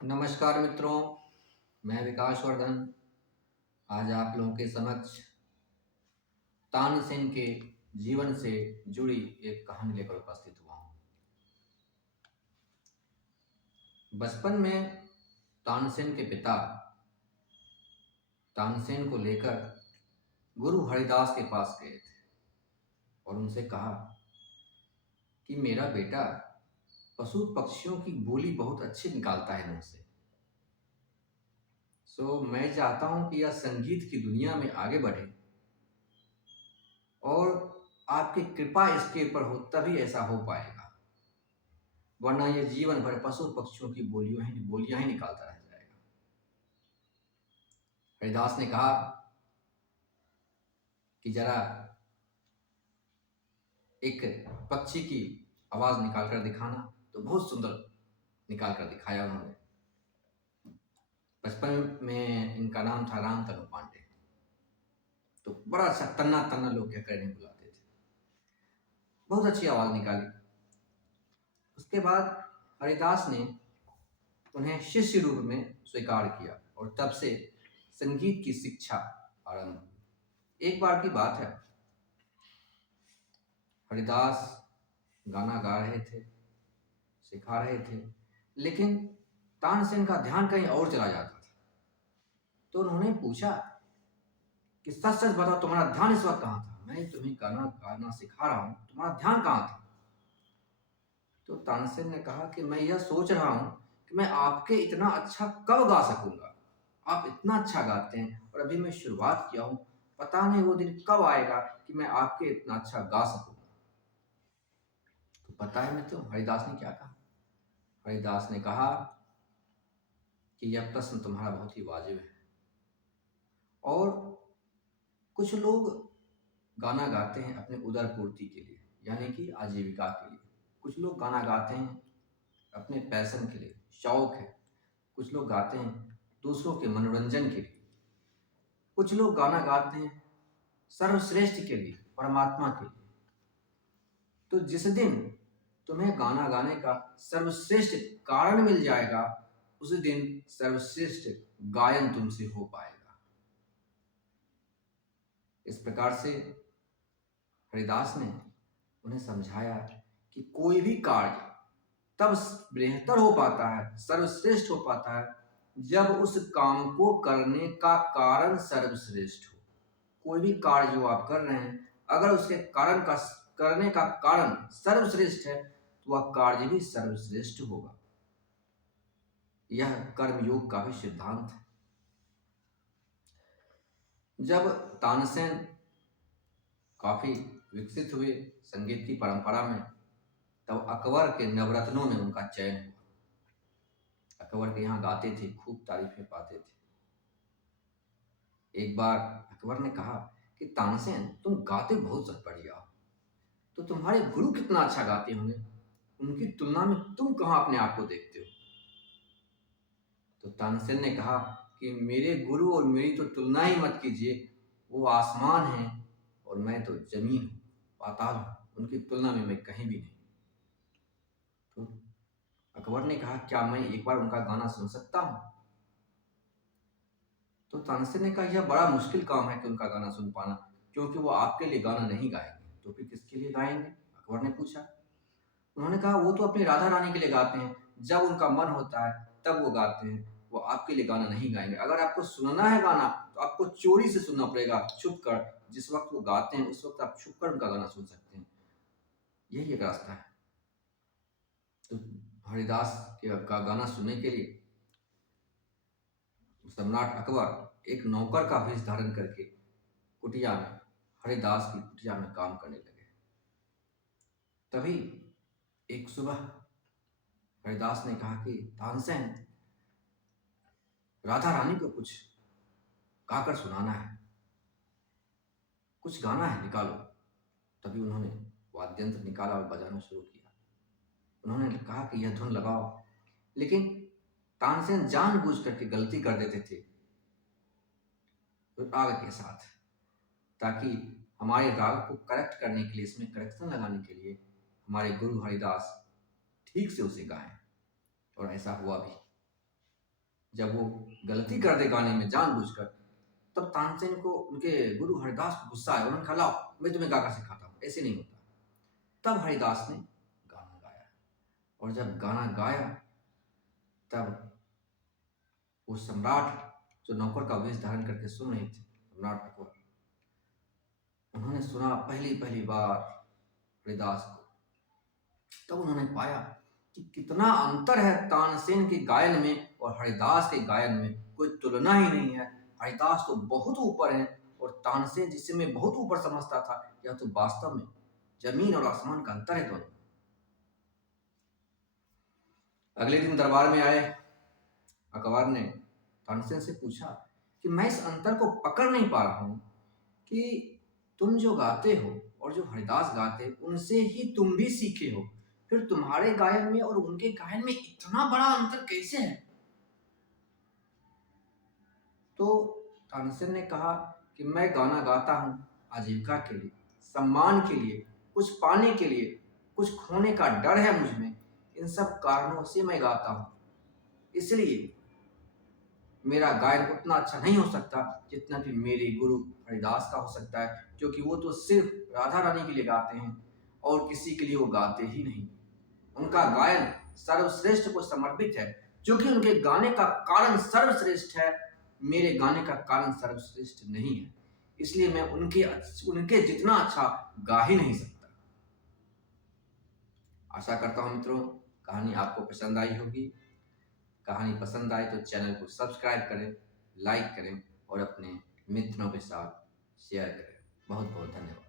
नमस्कार मित्रों, मैं विकास वर्धन आज आप लोगों के समक्ष तानसेन के जीवन से जुड़ी एक कहानी लेकर उपस्थित हुआ हूँ। बचपन में तानसेन के पिता तानसेन को लेकर गुरु हरिदास के पास गए थे और उनसे कहा कि मेरा बेटा पशु पक्षियों की बोली बहुत अच्छी निकालता है मुंह से। मैं चाहता हूँ कि यह संगीत की दुनिया में आगे बढ़े और आपकी कृपा इसके ऊपर हो, तभी ऐसा हो पाएगा, वरना यह जीवन भर पशु पक्षियों की बोलियां ही निकालता रह जाएगा। हरिदास ने कहा कि जरा एक पक्षी की आवाज निकाल कर दिखाना। तो बहुत सुंदर निकाल कर दिखाया उन्होंने। बचपन में इनका नाम था राम तनु पांडे। तो बड़ा अच्छा तन्ना तन्ना लोग क्या करने बुलाते थे। बहुत अच्छी आवाज निकाली। उसके बाद हरिदास ने उन्हें शिष्य रूप में स्वीकार किया और तब से संगीत की शिक्षा आरंभ हुई। एक बार की बात है, हरिदास गाना गा रहे थे, सिखा रहे थे, लेकिन तानसेन का ध्यान कहीं और चला जाता था। तो उन्होंने पूछा कि सच सच बताओ, तुम्हारा ध्यान इस वक्त कहाँ था? मैं तुम्हें गाना गाना सिखा रहा हूं, तुम्हारा ध्यान कहाँ था? तो तानसेन ने कहा कि मैं यह सोच रहा हूं कि मैं आपके इतना अच्छा कब गा सकूंगा। आप इतना अच्छा गाते हैं और अभी मैं शुरुआत किया हूं, पता नहीं वो दिन कब आएगा कि मैं आपके इतना अच्छा गा सकूंगा। तो पता है मित्रों, हरिदास ने क्या कहा? हरिदास ने कहा कि यह प्रश्न तुम्हारा बहुत ही वाजिब है और कुछ लोग गाना गाते हैं अपने उदर पूर्ति के लिए, यानी कि आजीविका के लिए। कुछ लोग गाना गाते हैं अपने पैशन के लिए, शौक है। कुछ लोग गाते हैं दूसरों के मनोरंजन के लिए। कुछ लोग गाना गाते हैं सर्वश्रेष्ठ के लिए, परमात्मा के लिए। तो जिस दिन तुम्हें गाना गाने का सर्वश्रेष्ठ कारण मिल जाएगा, उस दिन सर्वश्रेष्ठ गायन तुमसे हो पाएगा। इस प्रकार से हरिदास ने उन्हें समझाया कि कोई भी कार्य तब बेहतर हो पाता है, सर्वश्रेष्ठ हो पाता है, जब उस काम को करने का कारण सर्वश्रेष्ठ हो। कोई भी कार्य जो आप कर रहे हैं, अगर उसके कारण का करने का कारण सर्वश्रेष्ठ है, तो वह कार्य भी सर्वश्रेष्ठ होगा। यह कर्मयोग का भी सिद्धांत है। जब तानसेन काफी विकसित हुए संगीत की परंपरा में, तब अकबर के नवरत्नों में उनका चयन हुआ। अकबर के यहाँ गाते थे, खूब तारीफें पाते थे। एक बार अकबर ने कहा कि तानसेन, तुम गाते बहुत बढ़िया हो, तो तुम्हारे गुरु कितना अच्छा गाते होंगे, उनकी तुलना में तुम कहाँ अपने आप को देखते हो? तो तानसेन ने कहा कि मेरे गुरु और मेरी तो तुलना ही मत कीजिए। वो आसमान है और मैं तो जमीन हूँ, पाताल हूँ। उनकी तुलना में मैं कहीं भी नहीं। तो अकबर ने कहा, क्या मैं एक बार उनका गाना सुन सकता हूँ? तो तानसेन ने कहा, यह बड़ा मुश्किल काम है कि उनका गाना सुन पाना, क्योंकि वो आपके लिए गाना नहीं गाएंगे। तो फिर किसके लिए गाएंगे? अकबर ने पूछा। उन्होंने कहा, वो तो अपनी राधा रानी के लिए गाते हैं। जब उनका मन होता है तब वो गाते हैं, वो आपके लिए गाना नहीं गाएंगे। अगर आपको सुनना है गाना, तो आपको चोरी से सुनना पड़ेगा, छुप कर। जिस वक्त वो गाते हैं उस वक्त आप छुप कर उनका गाना सुन सकते हैं। यही एक रास्ता है। तो हरिदास का गाना सुनने के लिए सम्राट अकबर एक नौकर का वेश धारण करके कुटिया में, हरिदास की कुटिया में काम करने लगे। तभी एक सुबह हरिदास ने कहा कि तानसेन, राधा रानी को कुछ गाकर सुनाना है, कुछ गाना है, निकालो। तभी उन्होंने वाद्य यंत्र निकाला और बजाना शुरू किया। उन्होंने कहा कि यह धुन लगाओ, लेकिन तानसेन जानबूझ करके गलती कर देते थे राग के साथ, ताकि हमारे राग को करेक्ट करने के लिए, इसमें करेक्शन लगाने के लिए हमारे गुरु हरिदास ठीक से उसे गाएं। और ऐसा हुआ भी। जब वो गलती कर दे गाने में जानबूझकर, तब तानसेन को उनके गुरु हरिदास को गुस्सा आया। उन्होंने कहा, लाओ मैं तुम्हें गाकर सिखाता हूँ, ऐसे नहीं होता। तब हरिदास ने गाना गाया, और जब गाना गाया तब वो सम्राट जो नौकर का वेश धारण करके सुन रहे थे, सम्राट अकबर, उन्होंने सुना पहली पहली बार हरिदास को, तब उन्होंने पाया कि कितना अंतर है तानसेन के गायन में और हरिदास के गायन में, कोई तुलना ही नहीं है। हरिदास तो बहुत ऊपर है और तानसेन जिसे मैं बहुत ऊपर समझता था, यह तो वास्तव में जमीन और आसमान का अंतर है दोनों। अगले दिन दरबार में आए अकबर ने तानसेन से पूछा कि मैं इस अंतर को पकड़ नहीं पा रहा हूं कि तुम जो गाते हो और जो हरिदास गाते उनसे ही तुम भी सीखे हो, फिर तुम्हारे गायन में और उनके गायन में इतना बड़ा अंतर कैसे है? तो तानसेन ने कहा कि मैं गाना गाता हूं आजीविका के लिए, सम्मान के लिए, कुछ पाने के लिए, कुछ खोने का डर है मुझ में, इन सब कारणों से मैं गाता हूं। इसलिए मेरा गायन उतना अच्छा नहीं हो सकता जितना कि मेरे गुरु हरिदास का हो सकता है, क्योंकि वो तो सिर्फ राधा रानी के लिए गाते हैं और किसी के लिए वो गाते ही नहीं। उनका गायन सर्वश्रेष्ठ को समर्पित है, क्योंकि उनके गाने का कारण सर्वश्रेष्ठ है, मेरे गाने का कारण सर्वश्रेष्ठ नहीं है। इसलिए मैं उनके जितना अच्छा गा ही नहीं सकता। आशा करता हूं मित्रों कहानी आपको पसंद आई होगी। कहानी पसंद आए तो चैनल को सब्सक्राइब करें, लाइक करें और अपने मित्रों के साथ शेयर करें। बहुत बहुत धन्यवाद।